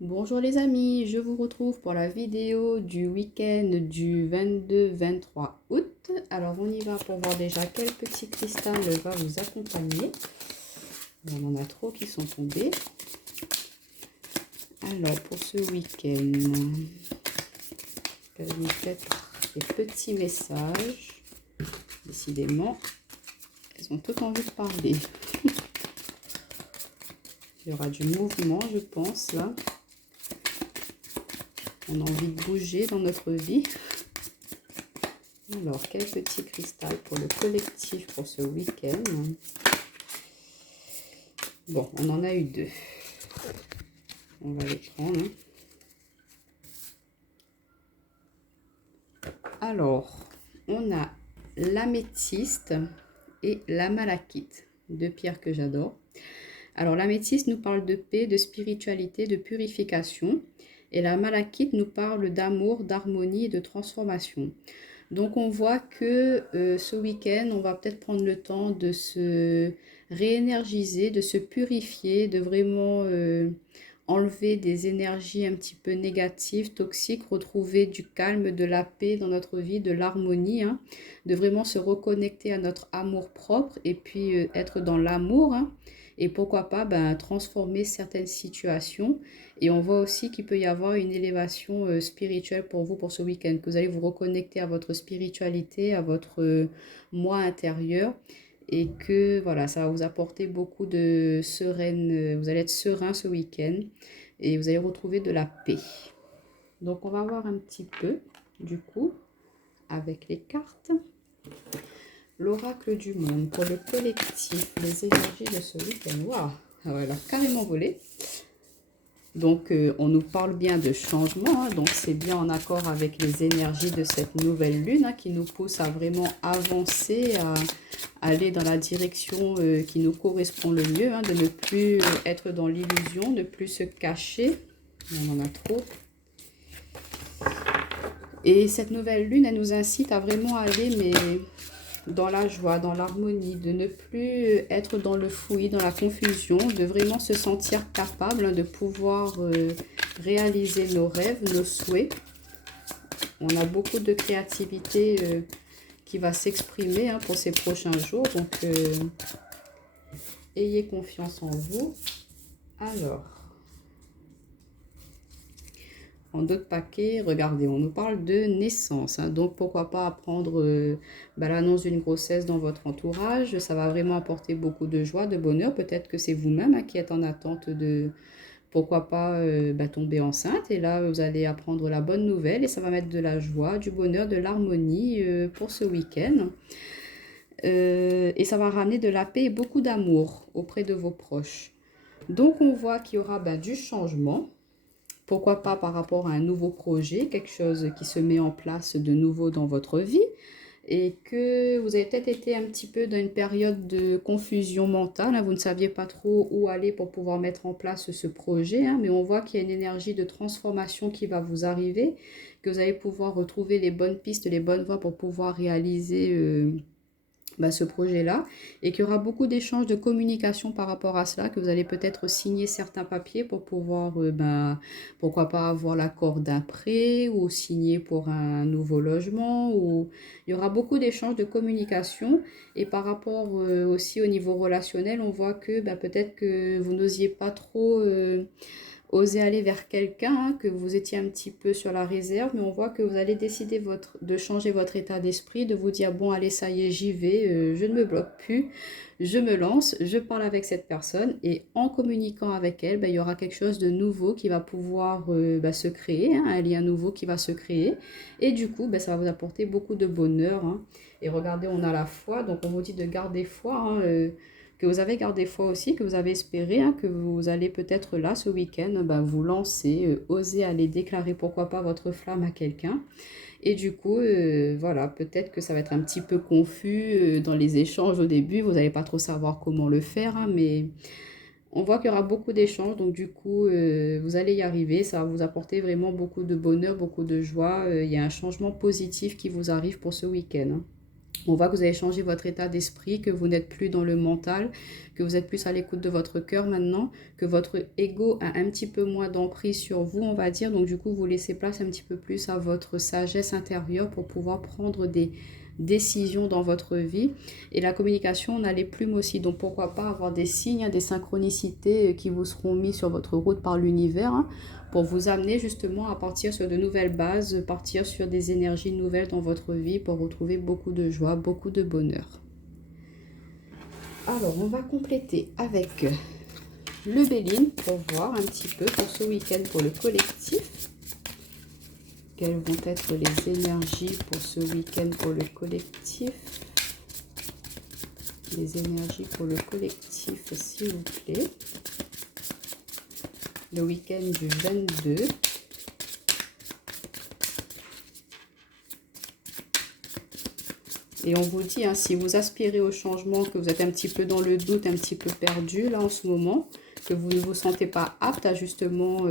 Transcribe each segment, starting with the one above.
Bonjour les amis, je vous retrouve pour la vidéo du week-end du 22-23 août. Alors on y va pour voir déjà quel petit cristal va vous accompagner. On en a trop qui sont tombés. Alors pour ce week-end, je vais vous faire des petits messages. Décidément, elles ont toutes envie de parler. Il y aura du mouvement, je pense, là. On a envie de bouger dans notre vie. Alors, quel petit cristal pour le collectif pour ce week-end? Bon, on en a eu deux. On va les prendre. Alors, on a l'améthyste et la malachite, deux pierres que j'adore. Alors, l'améthyste nous parle de paix, de spiritualité, de purification. Et la malachite nous parle d'amour, d'harmonie et de transformation. Donc, on voit que ce week-end, on va peut-être prendre le temps de se réénergiser, de se purifier, de vraiment enlever des énergies un petit peu négatives, toxiques, retrouver du calme, de la paix dans notre vie, de l'harmonie, hein, de vraiment se reconnecter à notre amour propre et puis être dans l'amour, hein, et pourquoi pas transformer certaines situations. Et on voit aussi qu'il peut y avoir une élévation spirituelle pour vous pour ce week-end, que vous allez vous reconnecter à votre spiritualité, à votre moi intérieur et que voilà, ça va vous apporter beaucoup de sereine, vous allez être serein ce week-end et vous allez retrouver de la paix. Donc on va voir un petit peu du coup avec les cartes. L'oracle du monde pour le collectif, les énergies de ce week-end. Waouh, elle a carrément volé. Donc, on nous parle bien de changement, hein, donc c'est bien en accord avec les énergies de cette nouvelle lune hein, qui nous pousse à vraiment avancer, à aller dans la direction qui nous correspond le mieux, hein, de ne plus être dans l'illusion, ne plus se cacher. On en a trop. Et cette nouvelle lune, elle nous incite à vraiment aller mais dans la joie, dans l'harmonie, de ne plus être dans le fouillis, dans la confusion, de vraiment se sentir capable hein, de pouvoir réaliser nos rêves, nos souhaits. On a beaucoup de créativité qui va s'exprimer hein, pour ces prochains jours, donc ayez confiance en vous. Alors, en d'autres paquets, regardez, on nous parle de naissance. Hein, donc, pourquoi pas apprendre l'annonce d'une grossesse dans votre entourage. Ça va vraiment apporter beaucoup de joie, de bonheur. Peut-être que c'est vous-même hein, qui êtes en attente de, pourquoi pas, tomber enceinte. Et là, vous allez apprendre la bonne nouvelle et ça va mettre de la joie, du bonheur, de l'harmonie pour ce week-end. Et ça va ramener de la paix et beaucoup d'amour auprès de vos proches. Donc, on voit qu'il y aura du changement. Pourquoi pas par rapport à un nouveau projet, quelque chose qui se met en place de nouveau dans votre vie et que vous avez peut-être été un petit peu dans une période de confusion mentale, hein, vous ne saviez pas trop où aller pour pouvoir mettre en place ce projet, hein, mais on voit qu'il y a une énergie de transformation qui va vous arriver, que vous allez pouvoir retrouver les bonnes pistes, les bonnes voies pour pouvoir réaliser ce projet-là et qu'il y aura beaucoup d'échanges de communication par rapport à cela, que vous allez peut-être signer certains papiers pour pouvoir, pourquoi pas avoir l'accord d'un prêt ou signer pour un nouveau logement. Ou... Il y aura beaucoup d'échanges de communication et par rapport aussi au niveau relationnel, on voit que peut-être que vous n'osiez pas trop... Osez aller vers quelqu'un, hein, que vous étiez un petit peu sur la réserve, mais on voit que vous allez décider de changer votre état d'esprit, de vous dire, bon, allez, ça y est, j'y vais, je ne me bloque plus, je me lance, je parle avec cette personne, et en communiquant avec elle, il y aura quelque chose de nouveau qui va pouvoir se créer, hein, un lien nouveau qui va se créer, et du coup, ça va vous apporter beaucoup de bonheur, hein. Et regardez, on a la foi, donc on vous dit de garder foi, hein, que vous avez gardé foi aussi, que vous avez espéré, hein, que vous allez peut-être là ce week-end vous lancer, oser aller déclarer pourquoi pas votre flamme à quelqu'un. Et du coup, voilà, peut-être que ça va être un petit peu confus dans les échanges au début, vous n'allez pas trop savoir comment le faire, hein, mais on voit qu'il y aura beaucoup d'échanges, donc du coup, vous allez y arriver, ça va vous apporter vraiment beaucoup de bonheur, beaucoup de joie, il y a un changement positif qui vous arrive pour ce week-end, hein. On voit que vous avez changé votre état d'esprit, que vous n'êtes plus dans le mental, que vous êtes plus à l'écoute de votre cœur maintenant, que votre ego a un petit peu moins d'emprise sur vous, on va dire. Donc du coup, vous laissez place un petit peu plus à votre sagesse intérieure pour pouvoir prendre des décisions dans votre vie. Et la communication, on a les plumes aussi. Donc pourquoi pas avoir des signes, des synchronicités qui vous seront mis sur votre route par l'univers, hein, pour vous amener justement à partir sur de nouvelles bases, partir sur des énergies nouvelles dans votre vie pour retrouver beaucoup de joie, beaucoup de bonheur. Alors, on va compléter avec le Béline pour voir un petit peu pour ce week-end pour le collectif. Quelles vont être les énergies pour ce week-end pour le collectif? Les énergies pour le collectif, s'il vous plaît. Le week-end du 22. Et on vous dit, hein, si vous aspirez au changement, que vous êtes un petit peu dans le doute, un petit peu perdu là en ce moment, que vous ne vous sentez pas apte à justement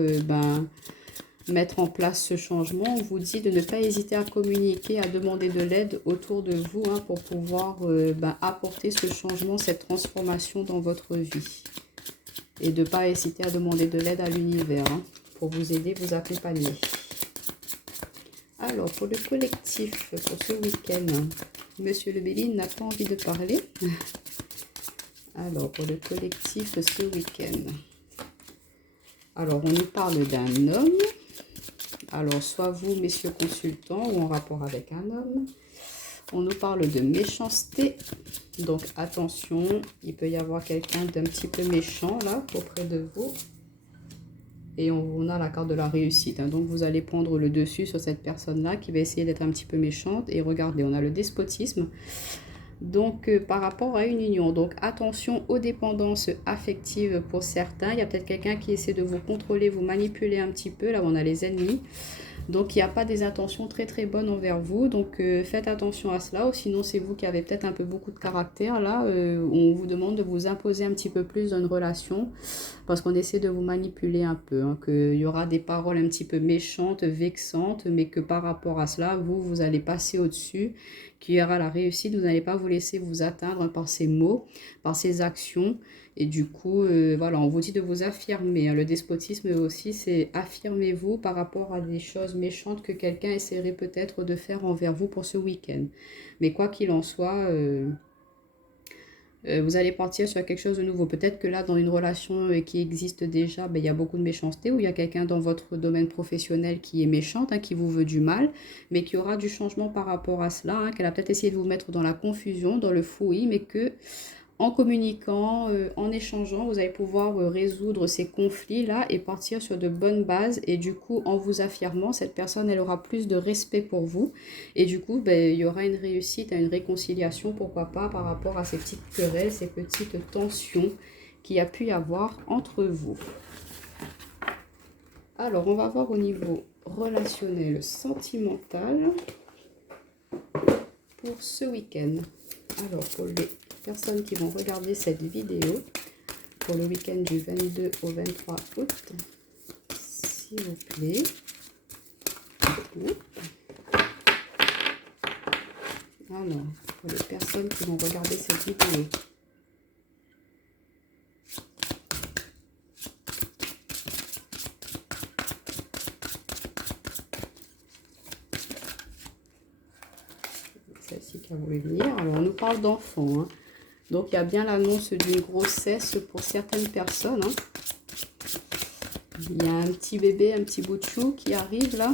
mettre en place ce changement, on vous dit de ne pas hésiter à communiquer, à demander de l'aide autour de vous, hein, pour pouvoir apporter ce changement, cette transformation dans votre vie. Et de ne pas hésiter à demander de l'aide à l'univers, hein, pour vous aider, vous accompagner. Alors, pour le collectif, pour ce week-end, Monsieur le Béline n'a pas envie de parler. Alors, pour le collectif, ce week-end. Alors, on nous parle d'un homme. Alors, soit vous, messieurs consultants, ou en rapport avec un homme. On nous parle de méchanceté. Donc, attention, il peut y avoir quelqu'un d'un petit peu méchant, là, auprès de vous. Et on a la carte de la réussite. Hein. Donc, vous allez prendre le dessus sur cette personne-là qui va essayer d'être un petit peu méchante. Et regardez, on a le despotisme. Donc, par rapport à une union. Donc, attention aux dépendances affectives pour certains. Il y a peut-être quelqu'un qui essaie de vous contrôler, vous manipuler un petit peu. Là, on a les ennemis. Donc, il n'y a pas des intentions très très bonnes envers vous. Donc, faites attention à cela. Ou sinon, c'est vous qui avez peut-être un peu beaucoup de caractère. Là, on vous demande de vous imposer un petit peu plus dans une relation. Parce qu'on essaie de vous manipuler un peu. Hein, qu'il y aura des paroles un petit peu méchantes, vexantes. Mais que par rapport à cela, vous allez passer au-dessus. Qu'il y aura la réussite. Vous n'allez pas vous laisser vous atteindre par ces mots, par ces actions. Et du coup, voilà, on vous dit de vous affirmer. Hein. Le despotisme aussi, c'est affirmez-vous par rapport à des choses méchantes que quelqu'un essaierait peut-être de faire envers vous pour ce week-end. Mais quoi qu'il en soit, vous allez partir sur quelque chose de nouveau. Peut-être que là, dans une relation qui existe déjà, il y a beaucoup de méchanceté, ou il y a quelqu'un dans votre domaine professionnel qui est méchante, hein, qui vous veut du mal, mais qui aura du changement par rapport à cela, hein, qu'elle a peut-être essayé de vous mettre dans la confusion, dans le fouillis, mais que en communiquant, en échangeant, vous allez pouvoir résoudre ces conflits-là et partir sur de bonnes bases. Et du coup, en vous affirmant, cette personne, elle aura plus de respect pour vous. Et du coup, il y aura une réussite, une réconciliation, pourquoi pas, par rapport à ces petites querelles, ces petites tensions qu'il y a pu y avoir entre vous. Alors, on va voir au niveau relationnel, sentimental pour ce week-end. Alors, pour les personnes qui vont regarder cette vidéo pour le week-end du 22 au 23 août, s'il vous plaît. Alors, pour les personnes qui vont regarder cette vidéo. Celle-ci qui a voulu venir. Alors, on nous parle d'enfants, hein. Donc, il y a bien l'annonce d'une grossesse pour certaines personnes. Hein. Il y a un petit bébé, un petit bout de chou qui arrive là.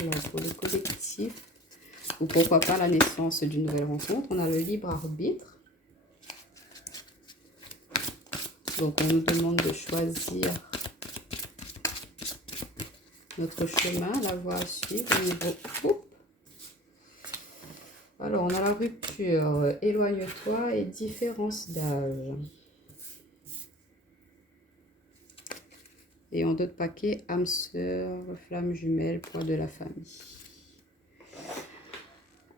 Alors, pour le collectif, ou pourquoi pas la naissance d'une nouvelle rencontre, on a le libre arbitre. Donc, on nous demande de choisir notre chemin, la voie à suivre au niveau couple. Alors, on a la rupture, éloigne-toi et différence d'âge. Et en d'autres paquets, âme sœur, flamme jumelle, poids de la famille.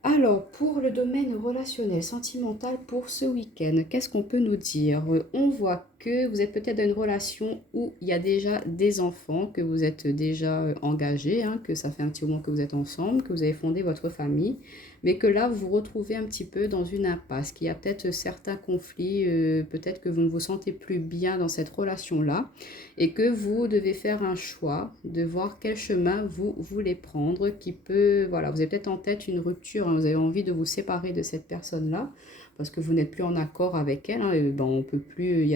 Alors, pour le domaine relationnel, sentimental, pour ce week-end, qu'est-ce qu'on peut nous dire? On voit que vous êtes peut-être dans une relation où il y a déjà des enfants, que vous êtes déjà engagés, hein, que ça fait un petit moment que vous êtes ensemble, que vous avez fondé votre famille, mais que là, vous vous retrouvez un petit peu dans une impasse, qu'il y a peut-être certains conflits, peut-être que vous ne vous sentez plus bien dans cette relation-là, et que vous devez faire un choix de voir quel chemin vous voulez prendre, qui peut, voilà, vous avez peut-être en tête une rupture, hein, vous avez envie de vous séparer de cette personne-là, parce que vous n'êtes plus en accord avec elle, hein, et ben on peut plus,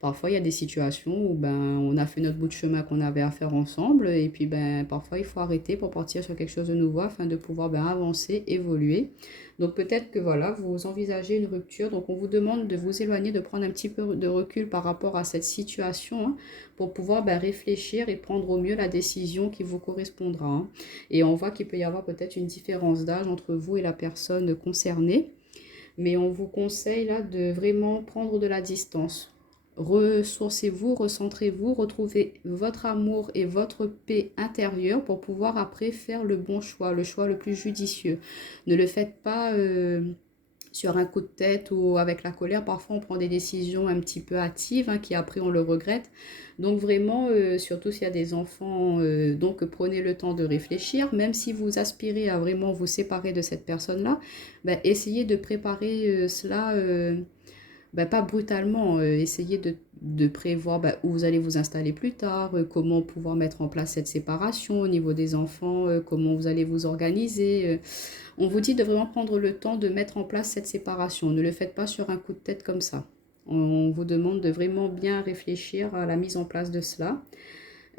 parfois il y a des situations où ben on a fait notre bout de chemin qu'on avait à faire ensemble, et puis ben parfois il faut arrêter pour partir sur quelque chose de nouveau afin de pouvoir ben avancer, évoluer. Donc peut-être que voilà, vous envisagez une rupture, donc on vous demande de vous éloigner, de prendre un petit peu de recul par rapport à cette situation, hein, pour pouvoir ben, réfléchir et prendre au mieux la décision qui vous correspondra, hein. Et on voit qu'il peut y avoir peut-être une différence d'âge entre vous et la personne concernée. Mais on vous conseille là de vraiment prendre de la distance. Ressourcez-vous, recentrez-vous, retrouvez votre amour et votre paix intérieure pour pouvoir après faire le bon choix, le choix le plus judicieux. Ne le faites pas sur un coup de tête ou avec la colère. Parfois, on prend des décisions un petit peu hâtives, hein, qui après on le regrette. Donc vraiment, surtout s'il y a des enfants, donc prenez le temps de réfléchir. Même si vous aspirez à vraiment vous séparer de cette personne-là, ben, essayez de préparer cela. Ben, pas brutalement, essayez de prévoir ben, où vous allez vous installer plus tard, comment pouvoir mettre en place cette séparation au niveau des enfants, comment vous allez vous organiser. On vous dit de vraiment prendre le temps de mettre en place cette séparation. Ne le faites pas sur un coup de tête comme ça. On vous demande de vraiment bien réfléchir à la mise en place de cela.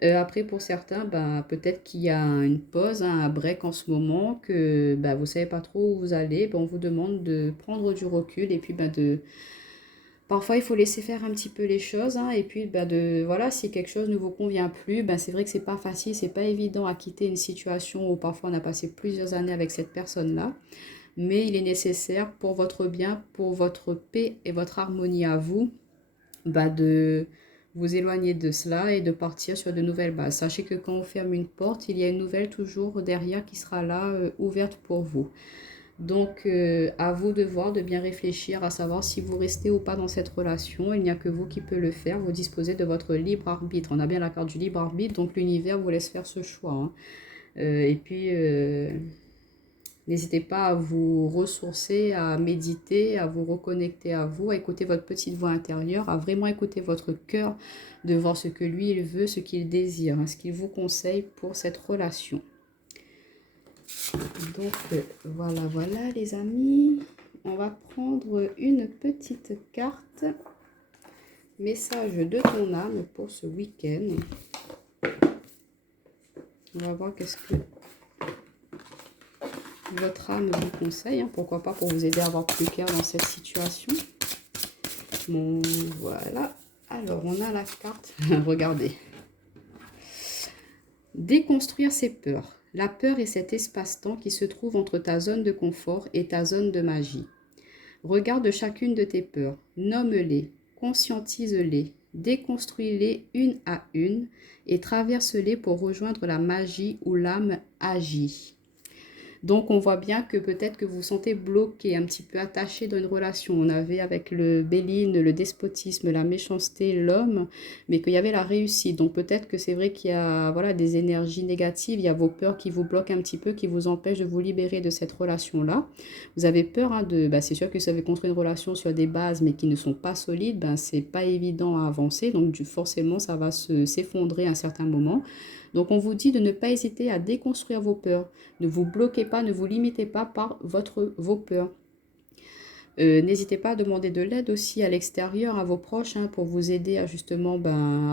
Après, pour certains, ben, peut-être qu'il y a une pause, hein, un break en ce moment, que ben, vous ne savez pas trop où vous allez. Ben, on vous demande de prendre du recul et puis ben, parfois, il faut laisser faire un petit peu les choses, hein, et puis bah, voilà, si quelque chose ne vous convient plus, bah, c'est vrai que c'est pas facile, c'est pas évident à quitter une situation où parfois on a passé plusieurs années avec cette personne-là, mais il est nécessaire pour votre bien, pour votre paix et votre harmonie à vous, bah, de vous éloigner de cela et de partir sur de nouvelles bases. Sachez que quand on ferme une porte, il y a une nouvelle toujours derrière qui sera là, ouverte pour vous. Donc, à vous de voir, de bien réfléchir, à savoir si vous restez ou pas dans cette relation. Il n'y a que vous qui peut le faire. Vous disposez de votre libre arbitre. On a bien la carte du libre arbitre, donc l'univers vous laisse faire ce choix, hein. Et puis, n'hésitez pas à vous ressourcer, à méditer, à vous reconnecter à vous, à écouter votre petite voix intérieure, à vraiment écouter votre cœur, de voir ce que lui, il veut, ce qu'il désire, hein, ce qu'il vous conseille pour cette relation. Donc voilà les amis, on va prendre une petite carte, message de ton âme pour ce week-end. On va voir qu'est-ce que votre âme vous conseille, hein, pourquoi pas pour vous aider à avoir plus clair dans cette situation. Bon, voilà, alors on a la carte, regardez. Déconstruire ses peurs. La peur est cet espace-temps qui se trouve entre ta zone de confort et ta zone de magie. Regarde chacune de tes peurs, nomme-les, conscientise-les, déconstruis-les une à une et traverse-les pour rejoindre la magie où l'âme agit. Donc, on voit bien que peut-être que vous vous sentez bloqué, un petit peu attaché dans une relation. On avait avec le Béline, le despotisme, la méchanceté, l'homme, mais qu'il y avait la réussite. Donc, peut-être que c'est vrai qu'il y a voilà, des énergies négatives, il y a vos peurs qui vous bloquent un petit peu, qui vous empêchent de vous libérer de cette relation-là. Vous avez peur, hein, c'est sûr que si vous avez construit une relation sur des bases, mais qui ne sont pas solides, c'est pas évident à avancer. Donc, forcément, ça va s'effondrer à un certain moment. Donc, on vous dit de ne pas hésiter à déconstruire vos peurs. Ne vous bloquez pas, ne vous limitez pas par vos peurs. N'hésitez pas à demander de l'aide aussi à l'extérieur, à vos proches, hein, pour vous aider à justement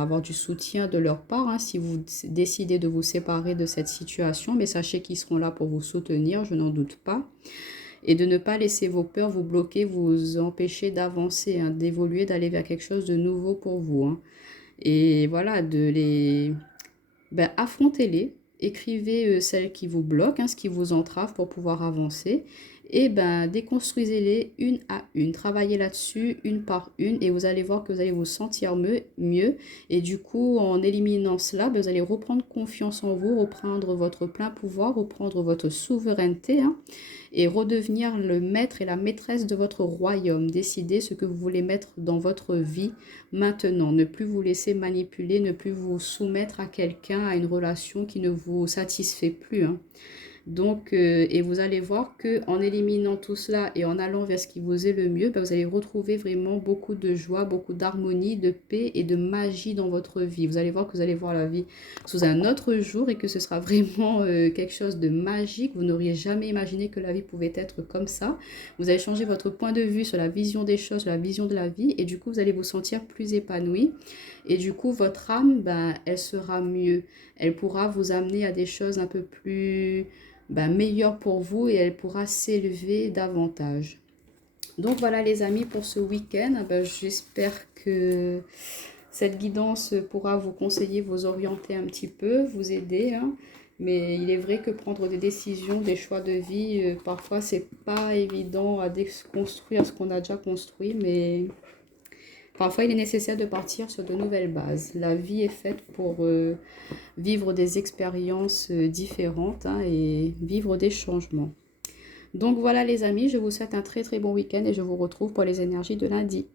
avoir du soutien de leur part, hein, si vous décidez de vous séparer de cette situation. Mais sachez qu'ils seront là pour vous soutenir, je n'en doute pas. Et de ne pas laisser vos peurs vous bloquer, vous empêcher d'avancer, hein, d'évoluer, d'aller vers quelque chose de nouveau pour vous, hein. Et voilà, affrontez-les. Écrivez celles qui vous bloquent, hein, ce qui vous entrave pour pouvoir avancer. et ben déconstruisez-les une à une. Travaillez là-dessus une par une et vous allez voir que vous allez vous sentir mieux. Et du coup, en éliminant cela, ben, vous allez reprendre confiance en vous, reprendre votre plein pouvoir, reprendre votre souveraineté, hein, et redevenir le maître et la maîtresse de votre royaume. Décidez ce que vous voulez mettre dans votre vie maintenant. Ne plus vous laisser manipuler, ne plus vous soumettre à quelqu'un, à une relation qui ne vous satisfait plus, hein. Donc, et vous allez voir que en éliminant tout cela et en allant vers ce qui vous est le mieux, ben, vous allez retrouver vraiment beaucoup de joie, beaucoup d'harmonie, de paix et de magie dans votre vie. Vous allez voir que vous allez voir la vie sous un autre jour et que ce sera vraiment quelque chose de magique. Vous n'auriez jamais imaginé que la vie pouvait être comme ça. Vous allez changer votre point de vue sur la vision des choses, sur la vision de la vie et du coup, vous allez vous sentir plus épanoui. Et du coup, votre âme, ben, elle sera mieux. Elle pourra vous amener à des choses un peu plus meilleure pour vous et elle pourra s'élever davantage. Donc voilà les amis pour ce week-end. J'espère que cette guidance pourra vous conseiller, vous orienter un petit peu, vous aider, hein. Mais il est vrai que prendre des décisions, des choix de vie, parfois c'est pas évident à déconstruire ce qu'on a déjà construit, mais parfois il est nécessaire de partir sur de nouvelles bases. La vie est faite pour vivre des expériences différentes, hein, et vivre des changements. Donc voilà les amis, je vous souhaite un très très bon week-end et je vous retrouve pour les énergies de lundi.